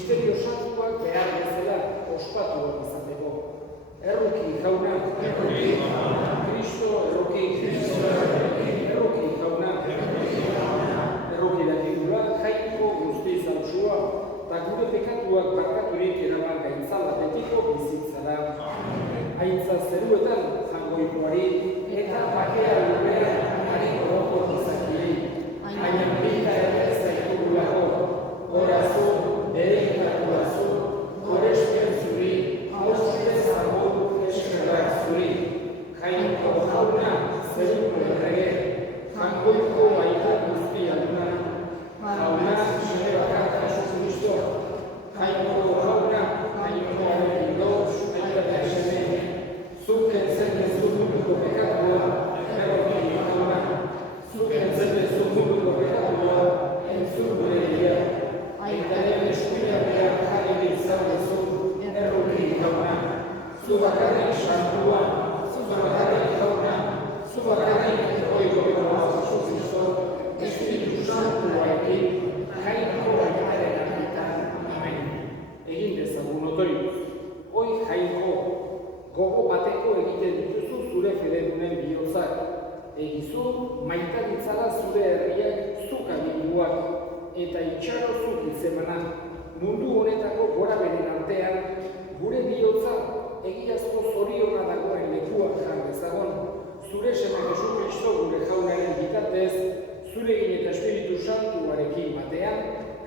misterio santuak behar bezala ospatuak izateko. Erruki jauna, Kristo erruki jauna, erruki dakigula jainko guztiz hausua, eta gure pekatuak barkaturik eraman gaitzala betiko bizitzara. Aitza zeruetan jangoikoari eta bakea lurrean ari goroko izakiei. Haien bita ere zaitugulako, gorazu, bereikaturazu, gorespen zuri, hauspez agur eskerrak zuri. Jainko jauna, zeruko errege, jangoiko aita guztia duna. Jauna, nire bakarra Jesus Kristo. Jainko jauna, jainko arekin doz, aita persene. Zuken zendezu munduko pekatua, erroki jauna. Zuken zendezu munduko pekatua, entzun gure egia. Aitaren eskuinapean jarri biltzaudezu, erroki jauna. Zu bakarrik santua, zu bakarrik jauna, zu bakarrik oiko Jesus Kristo, Espiritu Santuarekin, jainko aitaren argitan. Amen. Egin dezagun otorioz. Hoi jainko, gogo bateko egiten dituzu zure fededunen bihotzak. Egizu, maita ditzala zure herriak zuk aginduak, eta itxaro zuk izemana. Mundu honetako gora beren artean, gure bihotza egiazko zoriona dagoen lekuak jar dezagon. Zure seme Jesus Kristo gure jaunaren bitartez, zuregin eta Espiritu Santuarekin batean,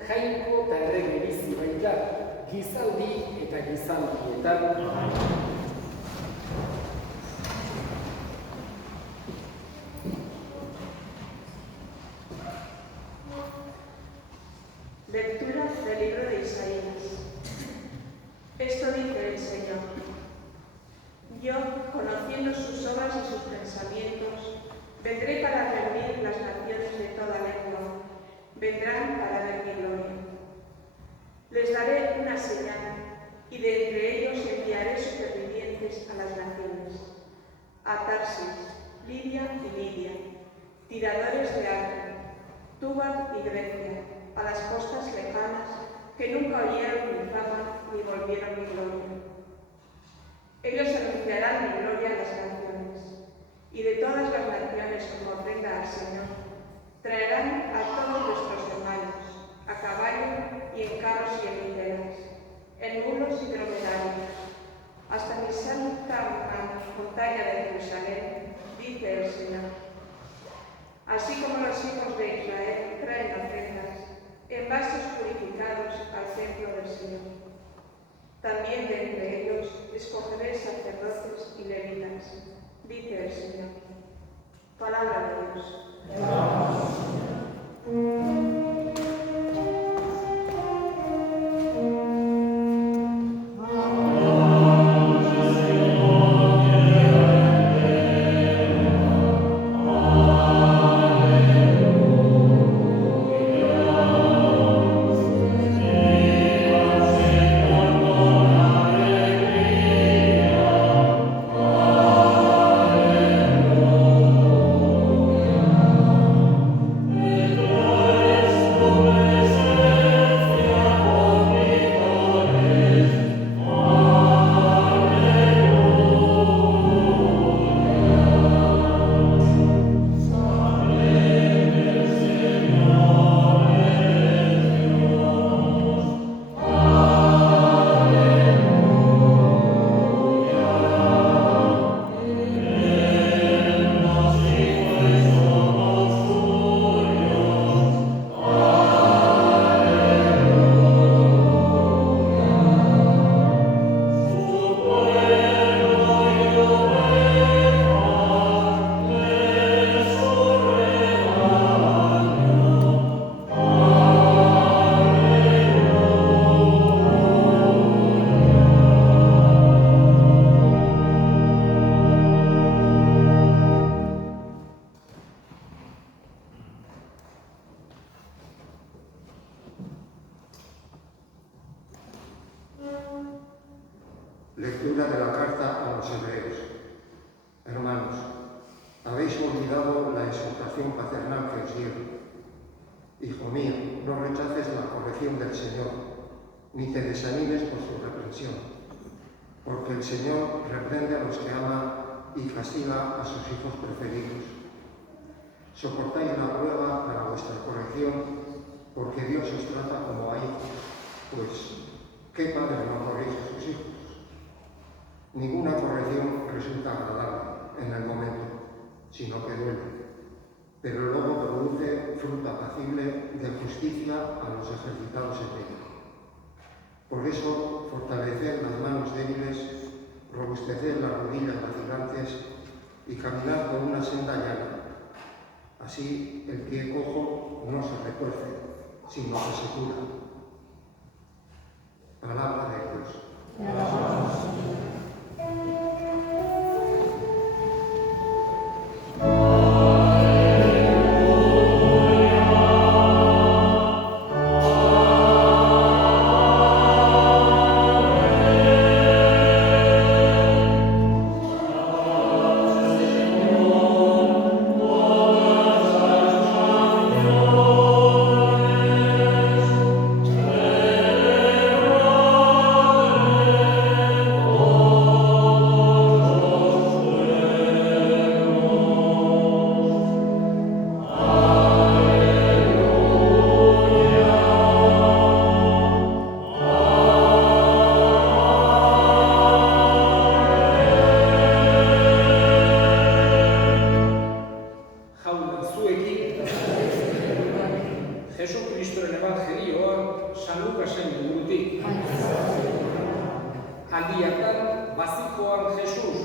jainko eta errege bizi baita, gizaldi eta gizaldietan. Lectura del libro de Isaías. Esto dice el Señor: Yo, conociendo sus obras y sus pensamientos, vendré para reunir las naciones de toda lengua, vendrán para ver mi gloria. Les daré una señal, y de entre ellos enviaré supervivientes a las naciones, a Tarsis, Libia y Lidia, tiradores de arco, Túbal y Grecia, a las costas lejanas que nunca oyeron mi fama ni volvieron mi gloria. Ellos anunciarán mi gloria a las naciones, y de todas las naciones como ofrenda al Señor, traerán a todos nuestros hermanos, a caballo y en carros y en hileras, en mulos y dromedarios, hasta mi santa montaña de Jerusalén, dice el Señor. Así como los hijos de Israel traen ofrendas, en vasos purificados al templo del Señor. También de entre ellos escogeré sacerdotes y levitas, dice el Señor. Palabra de Dios. Lectura de la carta a los Hebreos. Hermanos, habéis olvidado la exhortación paternal que os dieron. Hijo mío, no rechaces la corrección del Señor. ni te desanimes por su reprensión, porque el Señor reprende a los que ama y castiga a sus hijos preferidos. Soportáis la prueba para vuestra corrección, porque Dios os trata como a hijos, pues ¿qué padre no corrige a sus hijos? Ninguna corrección resulta agradable en el momento, sino que duele, pero luego produce fruto apacible de justicia a los ejercitados en ella. Por eso, fortaleced las manos débiles, robusteced las rodillas vacilantes y caminad por una senda llana. Así el pie cojo no se retuerce, sino que se cura. Palabra de Dios. Jesucristoren evangelioa San Lukasen liburutik. Aldiatan, bazikoan Jesus,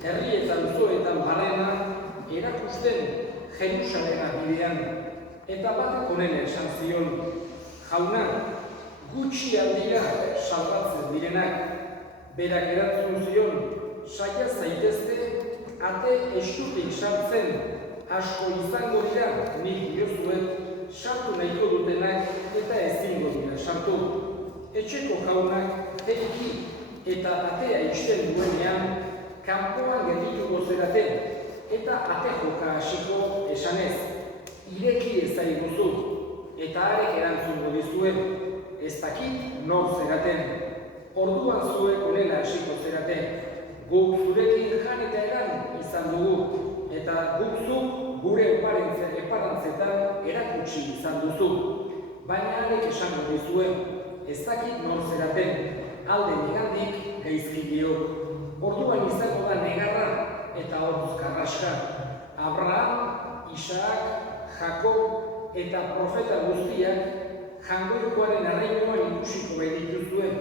herri eta auzoetan barrena, erakusten Jerusalema bidean, eta batek honela esan zion, jauna, gutxi aldira salbatzen direnak, berak erantzun zion, saia zaitezte, ate estutik sartzen, asko izango dira, nik diozuet, sartu nahiko dutenak eta ezingo dira sartu. Etxeko jaunak teiki eta atea ixten duenean, kanpoan geldituko zeraten, eta ate joka hasiko esanez, ireki ezaiguzu, eta arek erantzungo dizuen, ez dakit nor zeraten. Orduan zuek honela hasiko zeraten, guk zurekin jan eta eran izan dugu, eta guk zuk gure eparantzetan erakutsi izan duzu. Baina arek esango dizuen, ez dakit nor zeraten, alde negandik gaizkileok. Orduan izango da negarra eta horuz karraska. Abraham, Isaac, Jakob eta profeta guztiak jangoikoaren arrainoan ikusiko dituzuen,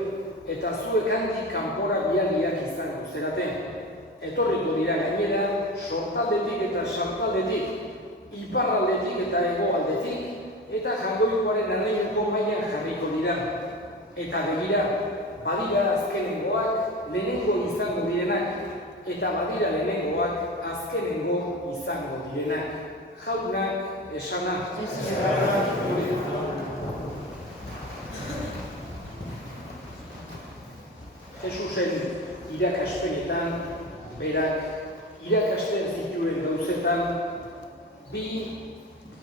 eta zuek handik kanpora bialiak izango zeraten. Etorriko dira gainera, sortaldetik eta sartaldetik, iparraldetik eta hegoaldetik, eta jangoikoaren arrainoko mailan jarriko dira. Eta begira, badira azkenengoak lehenengo izango direnak, eta badira lehenengoak azkenengo izango direnak. Jaunak esana. Jesusen irakaspenetan, berak irakasten zituen gauzetan, bi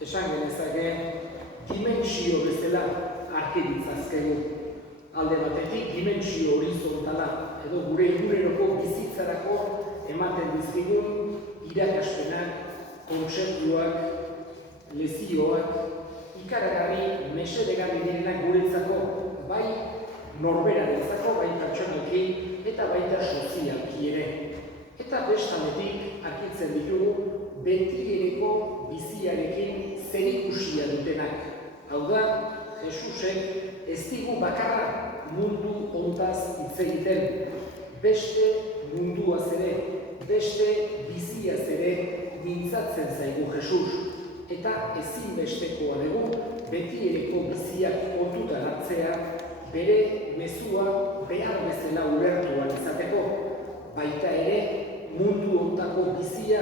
esan genezake dimensio bezala arkiditzazkegu. Alde batetik dimensio horizontala, edo gure eguneroko bizitzarako ematen dizkigun irakaspenak, kontzeptuak, lezioak, ikaragarri, mesedegarri direnak guretzako, bai norberarentzako, bai pertsonalki eta baita sozialki ere. Eta bestaletik arkitzen ditugu betiereko biziarekin zerikusia dutenak. Hau da, Jesusek ez digu bakarra mundu hontaz hitz egiten, beste munduaz ere, beste biziaz ere mintzatzen zaigu Jesus. Eta ezinbestekoa dugu betiereko biziak kontutan hartzea, bere mezua behar bezala ulertuan izateko, baita ere mundu hontako bizia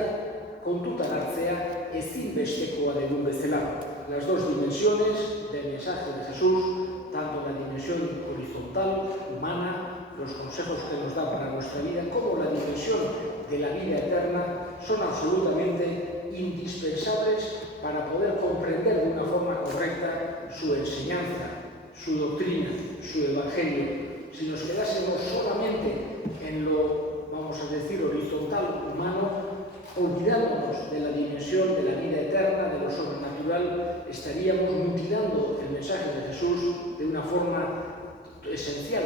kontutan hartzea ezinbestekoa dugu bezala. Las dos dimensiones del mensaje de Jesús, tanto la dimensión horizontal, humana, los consejos que nos da para nuestra vida, como la dimensión de la vida eterna, son absolutamente indispensables para poder comprender de una forma correcta su enseñanza, su doctrina. su evangelio, si nos quedásemos solamente en lo, vamos a decir, horizontal, humano, olvidándonos de la dimensión de la vida eterna, de lo sobrenatural, estaríamos mutilando el mensaje de Jesús de una forma esencial.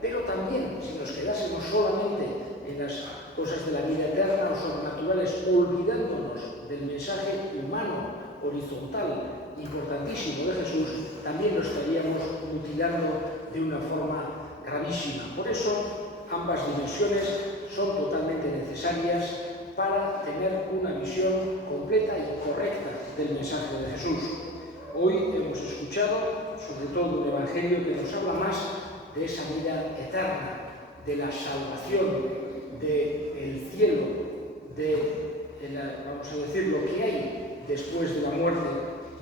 Pero también, si nos quedásemos solamente en las cosas de la vida eterna o sobrenaturales, olvidándonos del mensaje humano, horizontal, importantísimo de Jesús, también lo estaríamos mutilando de una forma gravísima. Por eso, ambas dimensiones son totalmente necesarias para tener una visión completa y correcta del mensaje de Jesús. Hoy hemos escuchado, sobre todo, un evangelio que nos habla más de esa vida eterna, de la salvación, del cielo, vamos a decir, lo que hay después de la muerte.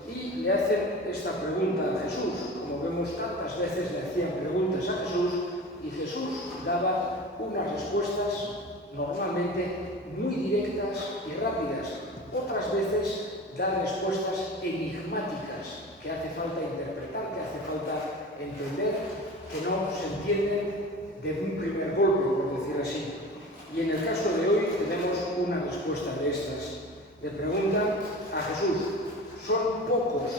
Y le hacen esta pregunta a Jesús. Como vemos, tantas veces le hacían preguntas a Jesús y Jesús daba unas respuestas normalmente muy directas y rápidas. Otras veces da respuestas enigmáticas que hace falta interpretar, que hace falta entender, que no se entienden de un primer golpe, por decir así. Y en el caso de hoy tenemos una respuesta de estas. Le preguntan a Jesús: ¿son pocos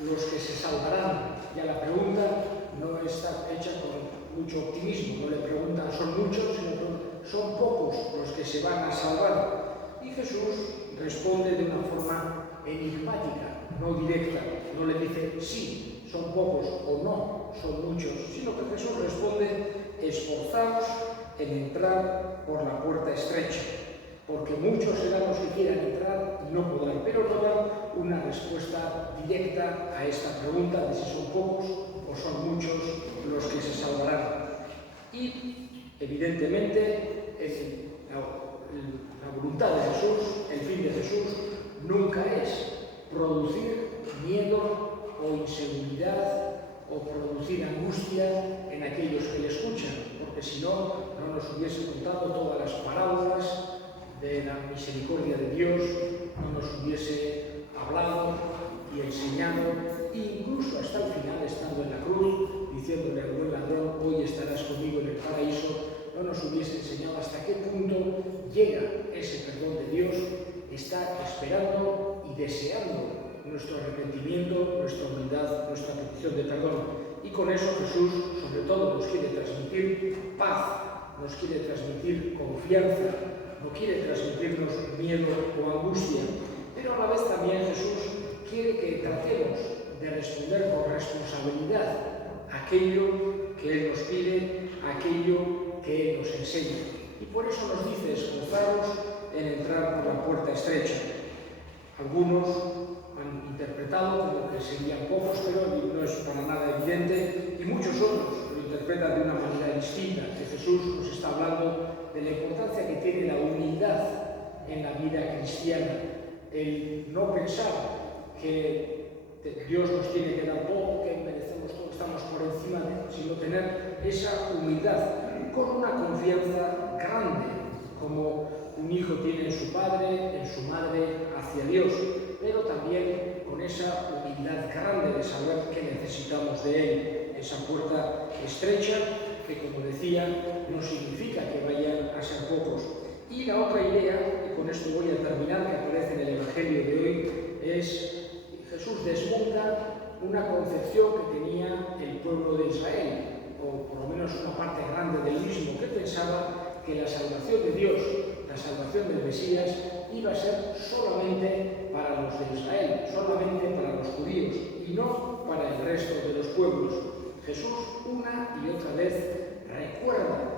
los que se salvarán? Ya la pregunta no está hecha con mucho optimismo, no le preguntan son muchos, sino que son pocos los que se van a salvar. Y Jesús responde de una forma enigmática, no directa, no le dice sí, son pocos o no, son muchos, sino que Jesús responde: esforzaos en entrar por la puerta estrecha, porque muchos serán los que quieran entrar y no podrán. Pero no da una respuesta directa a esta pregunta de si son pocos o son muchos los que se salvarán. Y, evidentemente, la voluntad de Jesús, el fin de Jesús, nunca es producir miedo o inseguridad o producir angustia en aquellos que le escuchan, porque si no, no nos hubiese contado todas las parábolas de la misericordia de Dios, no nos hubiese hablado y enseñado, e incluso hasta el final, estando en la cruz, diciéndole al buen ladrón: hoy estarás conmigo en el paraíso, no nos hubiese enseñado hasta qué punto llega ese perdón de Dios. Está esperando y deseando nuestro arrepentimiento, nuestra humildad, nuestra petición de perdón. Y con eso Jesús, sobre todo, nos quiere transmitir paz, nos quiere transmitir confianza, no quiere transmitirnos miedo o angustia. Pero a la vez también Jesús quiere que tratemos de responder con responsabilidad a aquello que Él nos pide, a aquello que Él nos enseña. Y por eso nos dice: esforzaos en entrar por la puerta estrecha. Algunos han interpretado como que serían pocos, pero no es para nada evidente, y muchos otros lo interpretan de una manera distinta, que Jesús nos está hablando de la importancia que tiene la humildad en la vida cristiana, el no pensar que Dios nos tiene que dar todo, que merecemos todo, estamos por encima de, sino tener esa humildad con una confianza grande, como un hijo tiene en su padre, en su madre, hacia Dios, pero también con esa humildad grande de saber que necesitamos de Él, esa puerta estrecha que, como decía, no significa que vayan a ser pocos. Y la otra idea, y con esto voy a terminar, que aparece en el Evangelio de hoy, es Jesús desmonta una concepción que tenía el pueblo de Israel, o por lo menos una parte grande del mismo, que pensaba que la salvación de Dios, la salvación del Mesías, iba a ser solamente para los de Israel, solamente para los judíos, y no para el resto de los pueblos. Jesús una y otra vez recuerda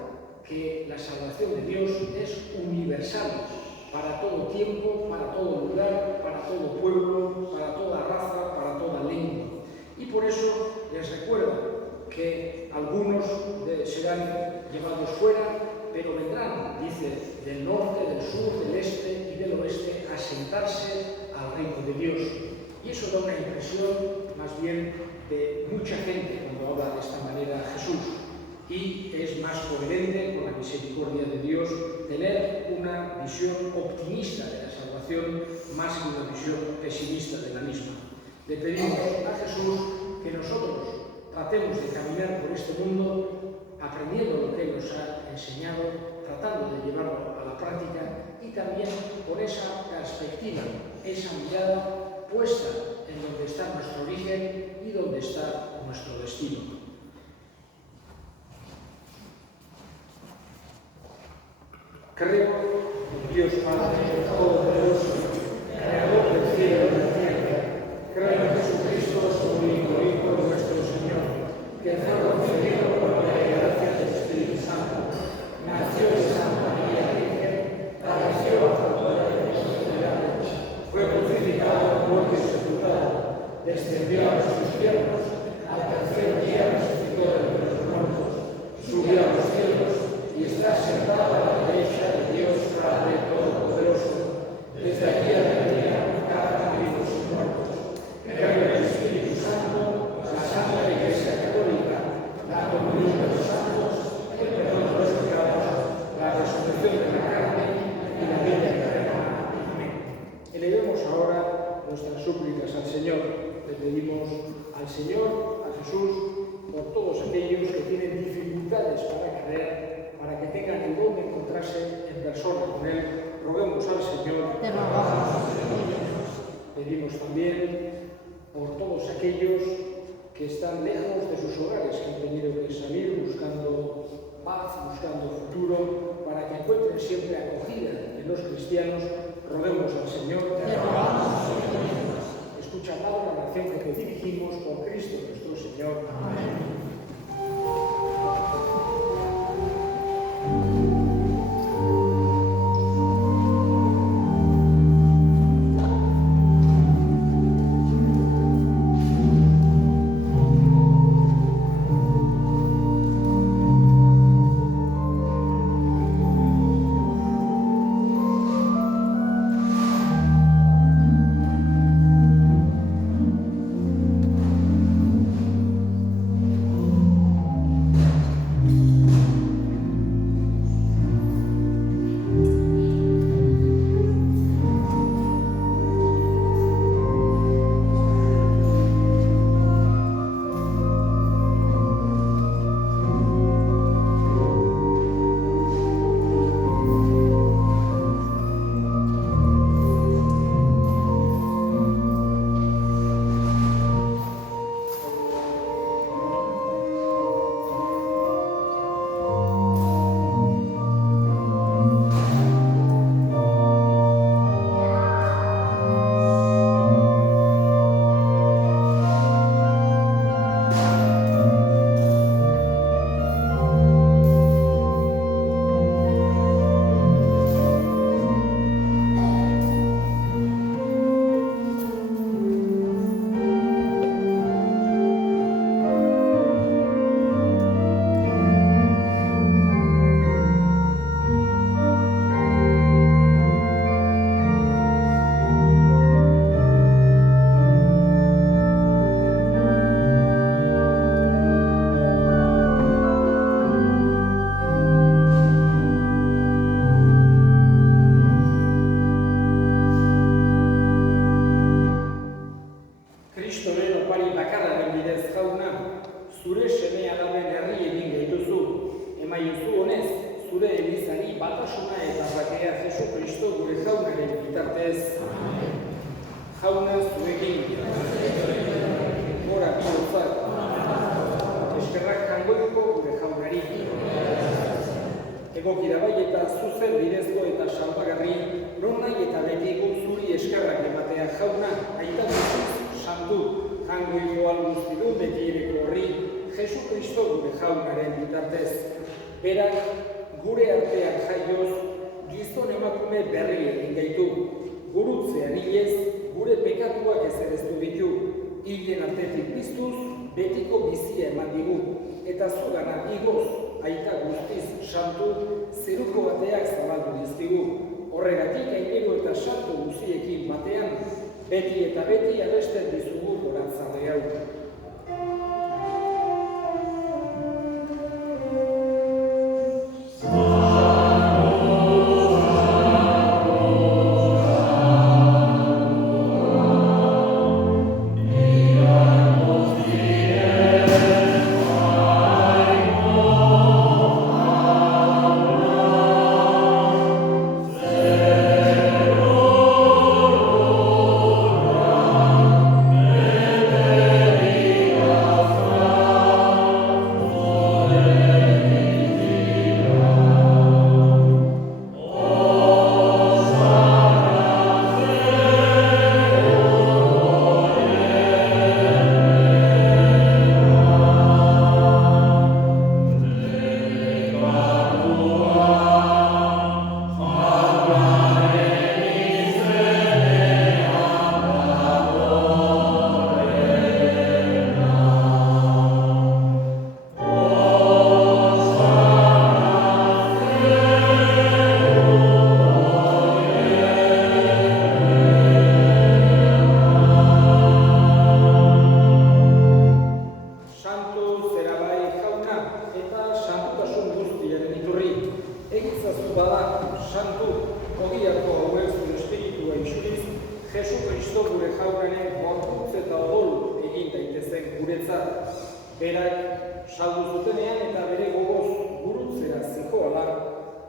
que la salvación de Dios es universal, para todo tiempo, para todo lugar, para todo pueblo, para toda raza, para toda lengua. Y por eso les recuerda que algunos serán llevados fuera, pero vendrán, dice, del norte, del sur, del este y del oeste a sentarse al reino de Dios. Y eso da una impresión más bien de mucha gente cuando habla de esta manera Jesús. Y es más coherente con la misericordia de Dios tener una visión optimista de la salvación más que una visión pesimista de la misma. Le pedimos a Jesús que nosotros tratemos de caminar por este mundo aprendiendo lo que Él nos ha enseñado, tratando de llevarlo a la práctica y también con esa perspectiva, esa mirada puesta en donde está nuestro origen y donde está nuestro destino. Creo en Dios Padre Todopoderoso, Creador del cielo y de la tierra. Creo en Jesucristo, su único Hijo, nuestro Señor, que fue concebido por la gracia del Espíritu Santo. Nació de Santa María Virgen, padeció bajo toda la responsabilidad, fue crucificado, muerto y sepultado, descendió a los infiernos, al tercer día resucitó de entre los muertos, subió a los cielos y está sentado a la derecha de Dios Padre Todopoderoso. Desde aquí vendrán cada vivos y muertos. Creo en el Espíritu Santo, la Santa Iglesia Católica, la comunión de los santos, el perdón de los pecados, la resurrección de la carne y la vida eterna. Amén. Elevemos ahora nuestras súplicas al Señor. Le pedimos al Señor, a Jesús, por todos aquellos que tienen dificultades para creer, para que tengan el don de encontrarse en persona con Él. Roguemos al Señor. Te rogamos. Pedimos también por todos aquellos que están lejos de sus hogares, que han tenido que salir buscando paz, buscando futuro, para que encuentren siempre acogida en los cristianos. Roguemos al Señor. Te rogamos. Escucha, Padre, la oración que te dirigimos por Cristo nuestro Señor. Amén. Jauna zuekin gora bihurtzak eskerrak jangoiko gure jaunari egokira bai eta zuzen bidezko eta salbagarri non nahi eta beti guk zuri eskerrak ematea jauna aita guztiz santu jangoiko alguztidun beti ereko horri Jesu Kristo gure jaunaren bitartez berak gure artean jaioz gizon emakume berri egin gaitu gurutzean hilez, gure pekatuak ezereztu ditu, hilen artetik piztuz, betiko bizia eman digu, eta zugana igoz, aita guztiz santu, zeruko bateak zabaldu dizkigu. Horregatik ainero eta santu guztiekin batean, beti eta beti abesten dizugu goratzarre hau. ezazu bada, santu, ogiako hauek zure espiritua isuriz, Jesu Kristo gure jauranen gorputz eta odol egin daitezen guretzat. Berak saldu zutenean eta bere gogoz gurutzera zikoala,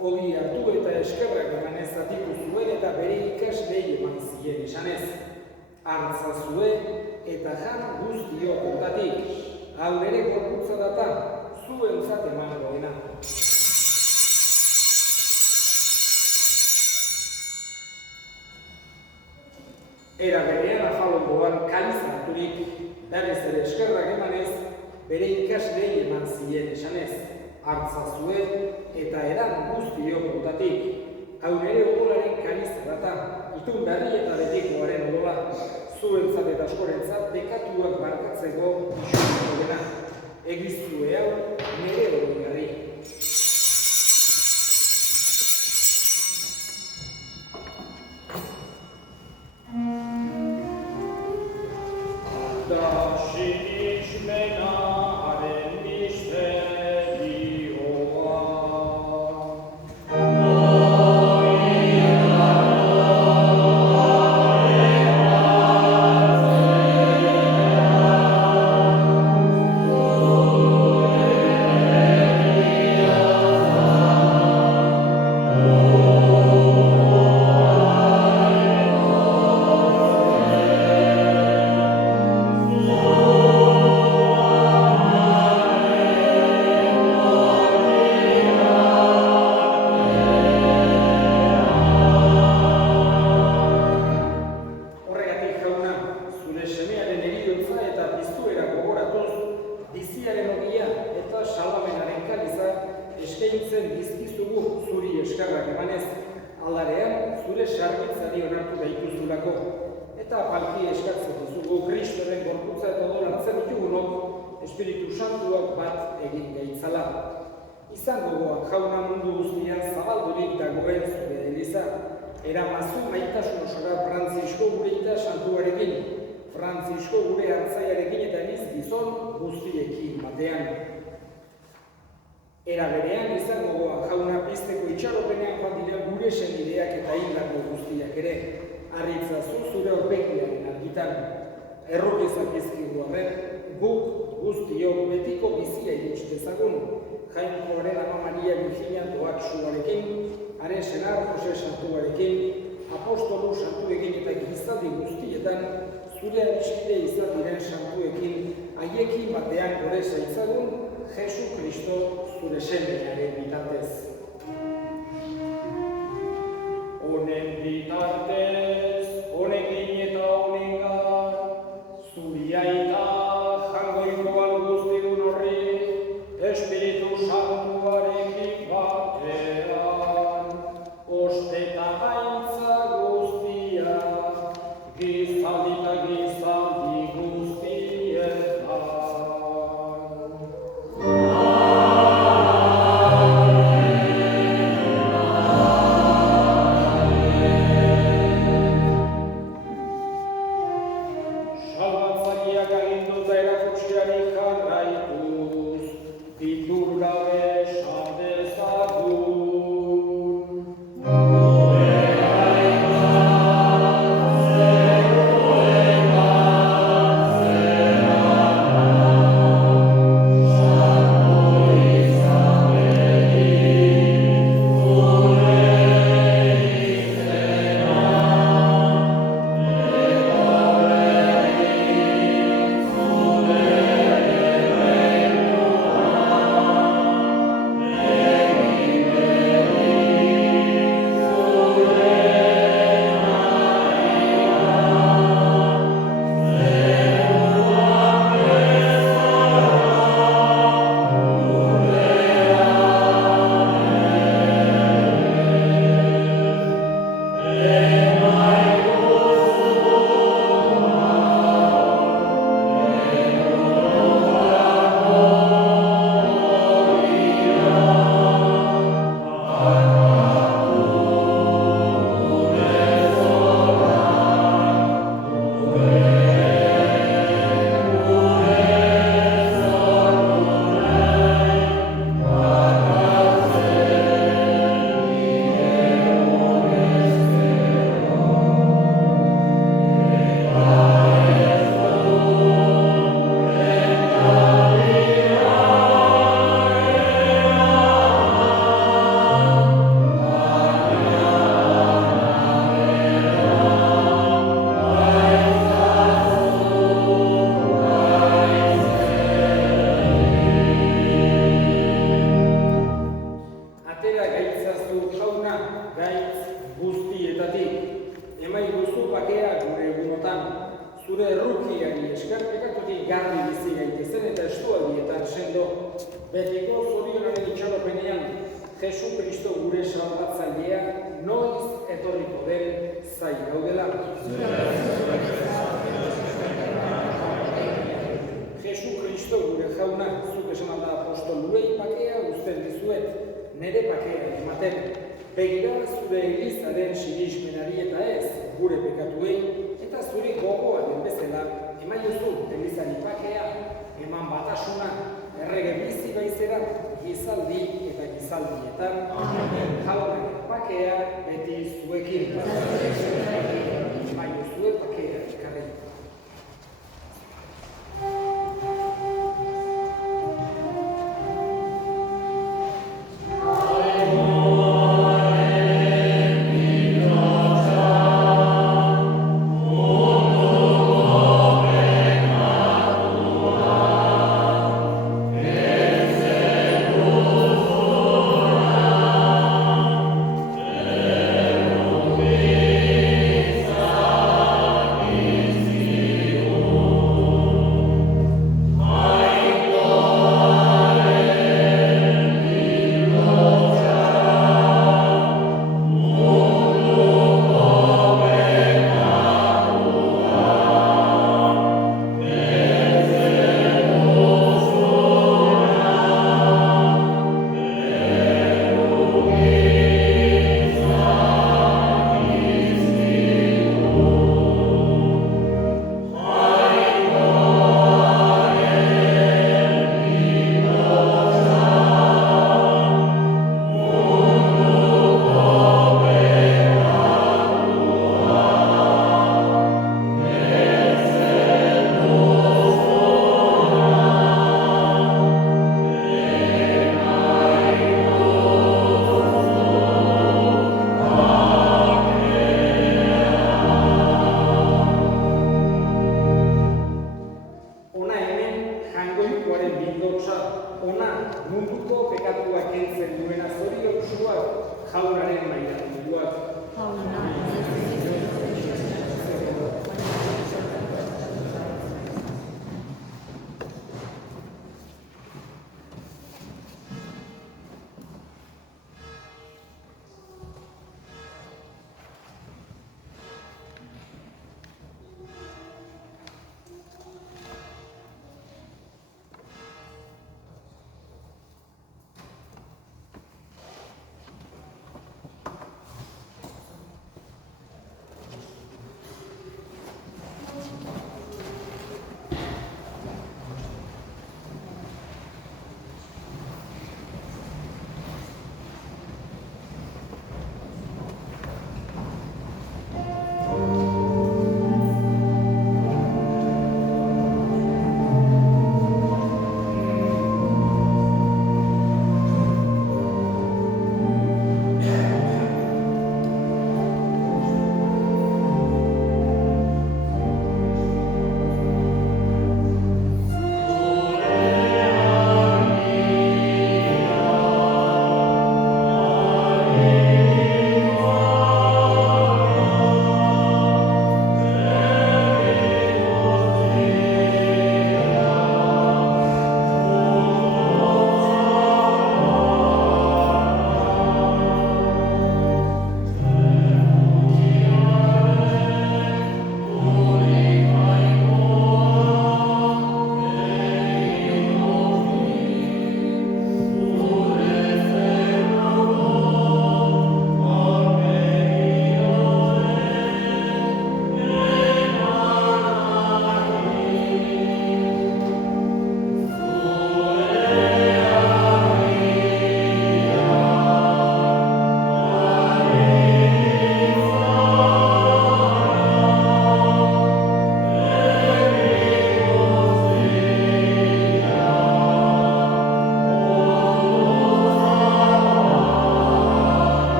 ogi hartu eta eskerrak emanez zatitu zuen eta bere ikaslei eman zien esanez. Hartza zuen eta jan guztiok ontatik, hau ere gorputza data, zuentzat emangoena. Era berean afalongoan kaliz harturik, berriz ere eskerrak emanez, bere ikaslei eman zien esanez. Hartza zuen eta edan guztiok ontatik, hau ere odolaren kaliza data, itun berri eta betikoaren odola, zuentzat eta askorentzat bekatuak barkatzeko isuriko dena. Egiztue hau nire odolari. Era berean izango goa jauna pizteko itxaropenean joan dira gure senideak eta hildako guztiak ere. Harritzazu zure aurpegiaren argitan. Errokezak izkigu arren, guk guztiok betiko bizia iritsi dezagun. Jainkoaren ama Maria Virginia Doatsuarekin, haren senar Jose Santuarekin, apostolu santuekin eta gizaldi guztietan, zure adiskide izan diren santuekin, haiekin batean gore zaitzagun, Jesu Kristo zure semearen bitartez. Honen bitartez, honekin eta honengan, zuri aita jangoikoan guztigun horri, Espiritu Santuarekin batean, osteta gaitza guztia, gizaldi eta gizaldi guztietan. Salbatzaileak aginduta erakutsiari jarraituz, diturra betiko zorionaren itxaropenean, Jesu Kristo gure salbatzailea noiz etorriko den zai gaudela. Jesu Kristo gure jauna, zuk esan da apostoluei pakea uzten dizuet, nere pakea ematen. Begira zure Elizaren sinismenari eta ez, gure pekatuei, eta zure gogoaren bezala, emaiozu Elizari pakea, eman batasuna, errege bizi baizera, gizaldi eta gizaldietan, jauren pakea beti zuekin. Emaiozu pakea ekarri.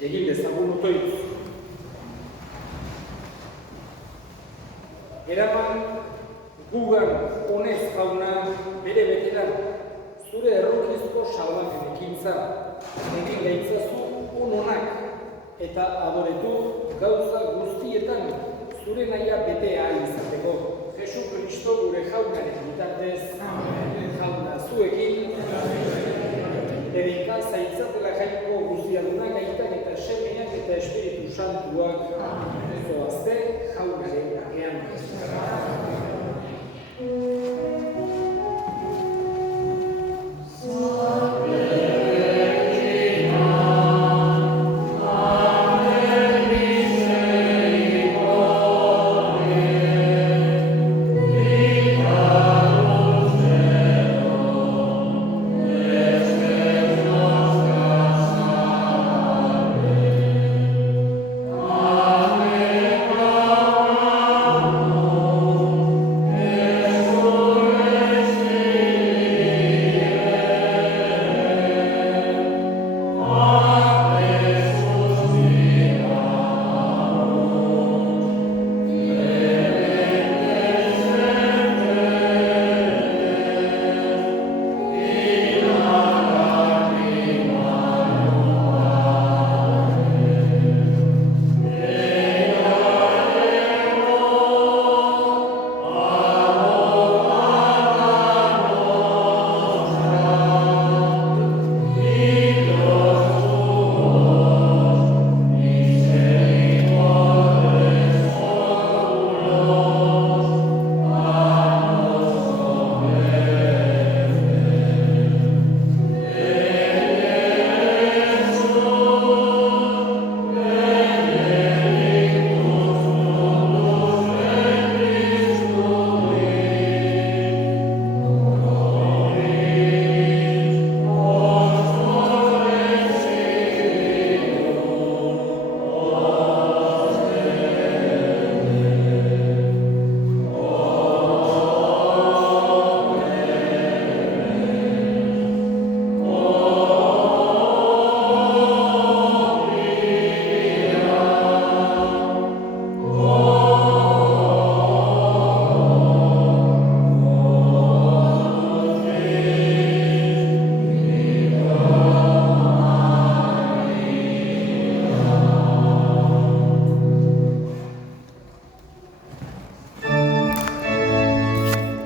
Egin dezagun otoitz. Eraman gugan honez jauna bere beteran, zure errokizko salbaken ekintza, egin gaitzazu onak eta adoretu gauza guztietan zure nahia betea izateko. Jesu Kristo gure jaunaren bitartez, jauna zuekin, dedika zaitzatela jaiko guztiadunak, aitak eta semeak eta Espiritu Santuak, zoazte jaunaren akean.